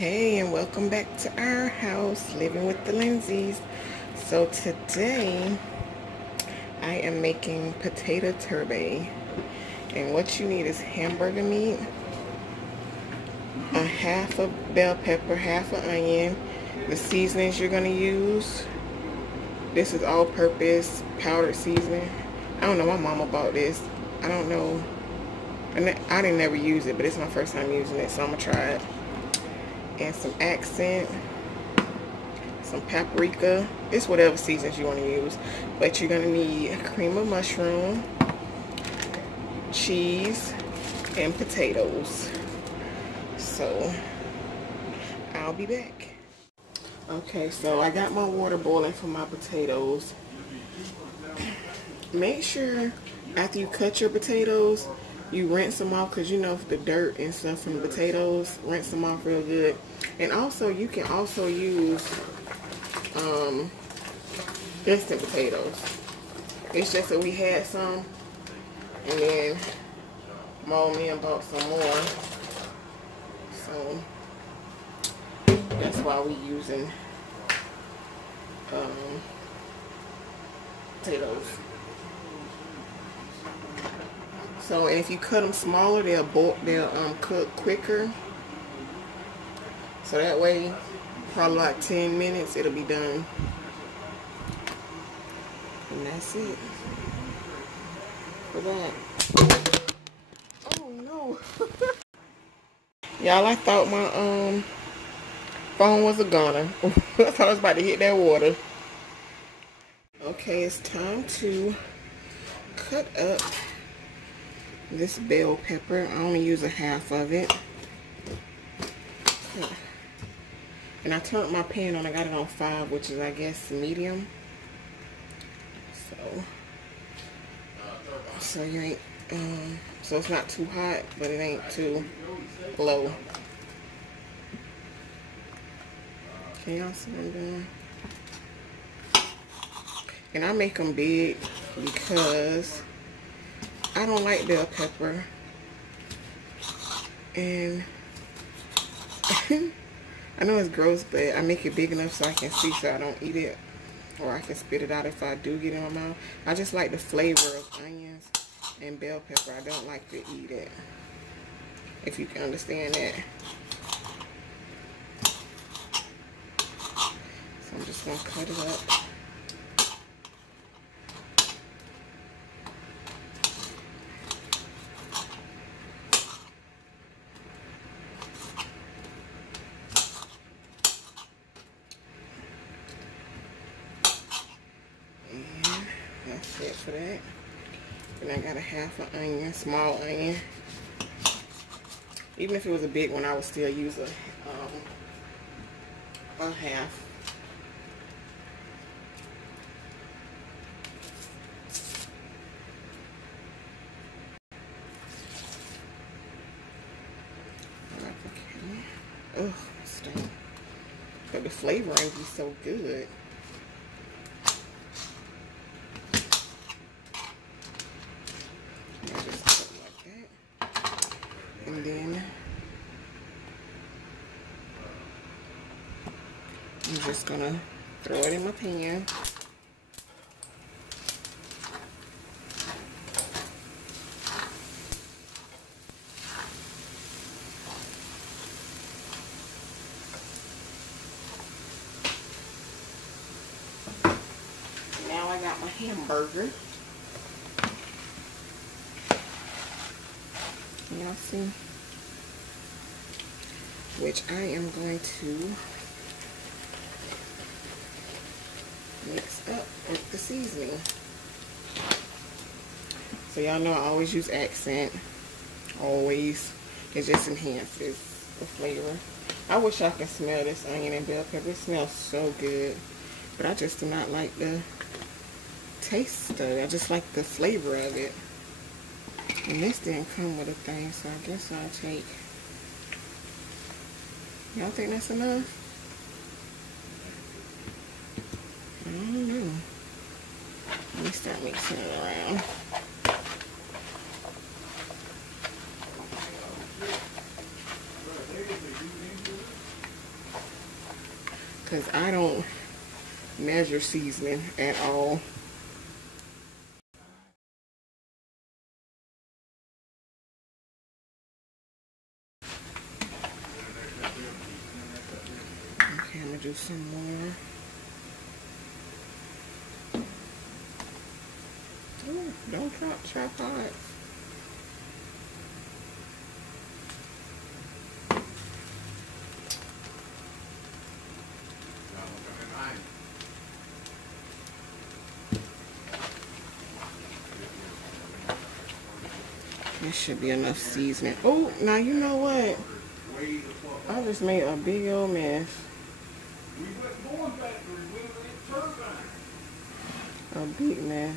Hey, and welcome back to our house, living with the Lindsays. So today I am making potato turbate, and what you need is hamburger meat, a half a bell pepper, half an onion, the seasonings you're going to use. This is all-purpose powdered seasoning. I don't know, my mama bought this. I don't know, and I didn't never use it, but it's my first time using it, so I'm gonna try it. And some accent, some paprika. It's whatever seasons you want to use, but you're gonna need cream of mushroom, cheese, and potatoes. So I'll be back. Okay, so I got my water boiling for my potatoes. Make sure after you cut your potatoes, you rinse them off, because you know the dirt and stuff from the potatoes. Rinse them off real good. And also, you can also use instant potatoes. It's just that we had some, and then Mom and bought some more. So that's why we using potatoes. So if you cut them smaller, they'll cook quicker. So that way, probably like 10 minutes, it'll be done. And that's it for that. Oh no. Y'all, I thought my phone was a goner. I thought I was about to hit that water. Okay, it's time to cut up this bell pepper. I only use a half of it. And I turned my pan on. I got it on 5, which is, I guess, medium. So you ain't so it's not too hot, but it ain't too low. Can y'all see what I'm doing? And I make them big because I don't like bell pepper, and I know it's gross, but I make it big enough so I can see, so I don't eat it, or I can spit it out if I do get it in my mouth. I just like the flavor of onions and bell pepper. I don't like to eat it, if you can understand that. So I'm just gonna cut it up. That's it for that. And I got a half an onion, small onion. Even if it was a big one, I would still use a half. Ugh, stain. But the flavor ain't be so good. And then I'm just gonna throw it in my pan. Now I got my hamburger. Y'all see? Which I am going to mix up with the seasoning. So y'all know I always use accent. Always. It just enhances the flavor. I wish I could smell this onion and bell pepper. It smells so good. But I just do not like the taste of it. I just like the flavor of it. And this didn't come with a thing, so I guess I'll take... Y'all think that's enough? I don't know. Let me start mixing it around. because I don't measure seasoning at all. Okay, I'm gonna do some more. Ooh, don't drop tripod. This should be enough seasoning. Oh, now you know what? I just made a big old mess. A big mess.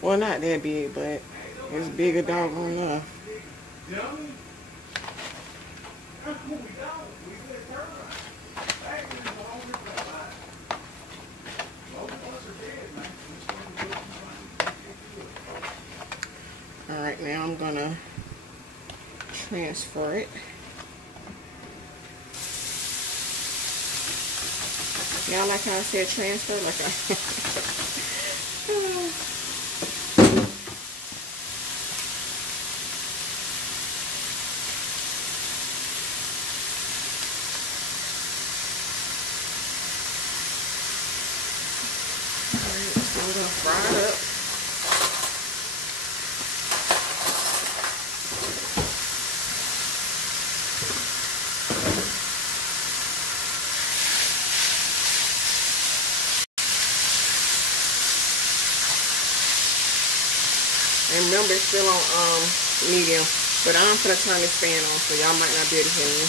Well, not that big, but it's bigger doggone enough. Alright, now I'm gonna transfer it. Y'all like how I said transfer? Like Alright, so I'm gonna fry it up. And remember, it's still on medium, but I'm gonna turn this fan on, so y'all might not be able to hear me.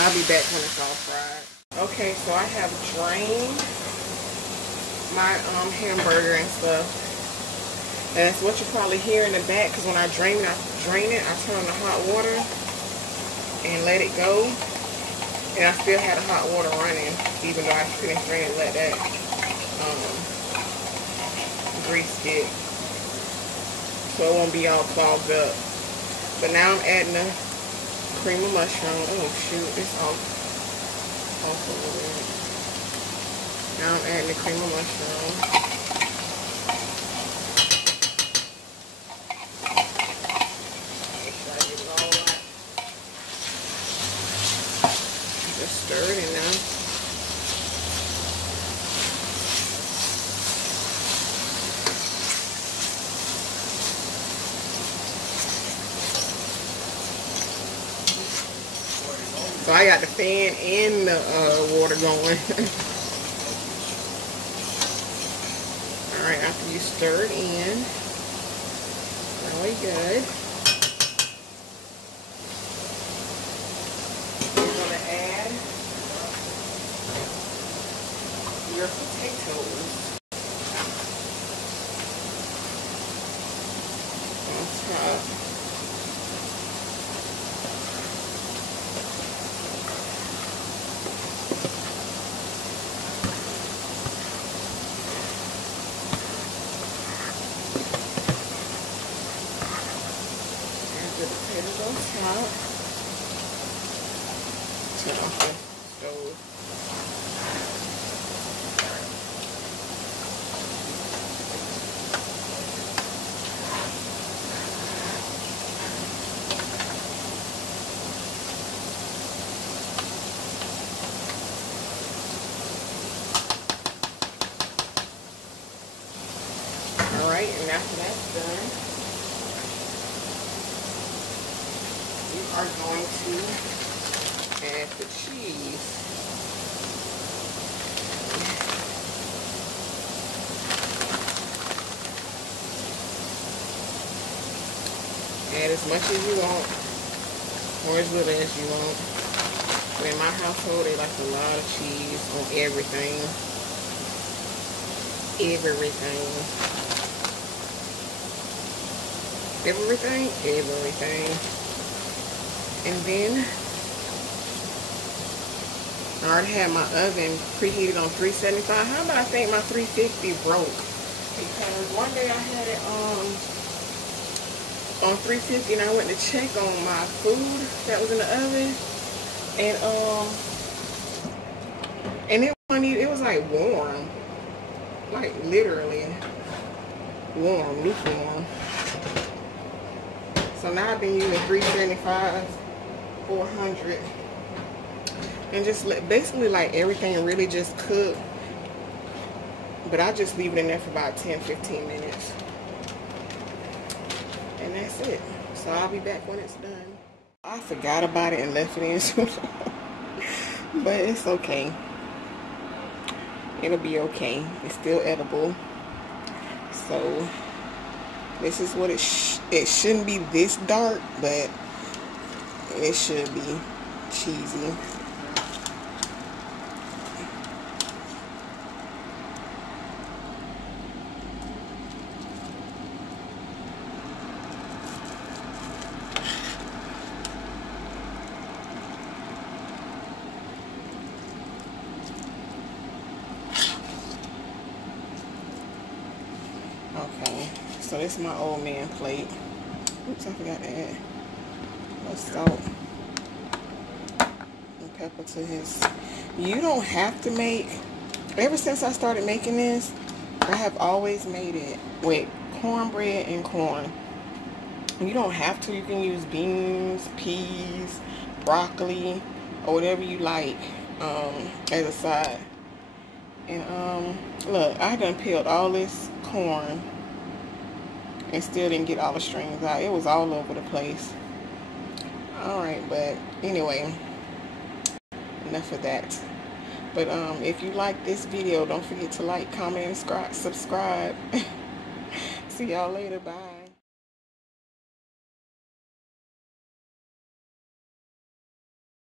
I'll be back when it's all fried. Okay, so I have drained my hamburger and stuff. And that's what you probably hear in the back, because when I drain it, I turn on the hot water and let it go. And I still had the hot water running, even though I finished draining, let that grease get, so it won't be all clogged up. But now I'm adding the cream of mushroom. Oh shoot, it's off a little bit. Now I'm adding the cream of mushroom. Stir it in now. So I got the fan and the water going. Alright, after you stir it in, really good. Your potatoes on top. Add the potatoes on top. Turn off the stove. Alright, and after that's done, we are going to add the cheese. Add as much as you want, or as little as you want. But in my household, they like a lot of cheese on everything. Everything. And then I already had my oven preheated on 375. How about I think my 350 broke? Because one day I had it on 350 and I went to check on my food that was in the oven, and it was like warm, like literally warm, lukewarm. So now I've been using 375, 400, and just basically like everything really just cooked, but I just leave it in there for about 10-15 minutes, and that's it. So I'll be back when it's done. I forgot about it and left it in too long, but it's okay. It'll be okay. It's still edible. So this is what it shouldn't be this dark, but it should be cheesy. Okay, so this is my old man plate. Oops, I forgot to add a little salt and pepper to his. You don't have to make, ever since I started making this, I have always made it with cornbread and corn. You don't have to. You can use beans, peas, broccoli, or whatever you like as a side. And look, I done peeled all this corn and still didn't get all the strings out. It was all over the place. Alright, but anyway, enough of that. But if you like this video, don't forget to like, comment, and subscribe. See y'all later. Bye.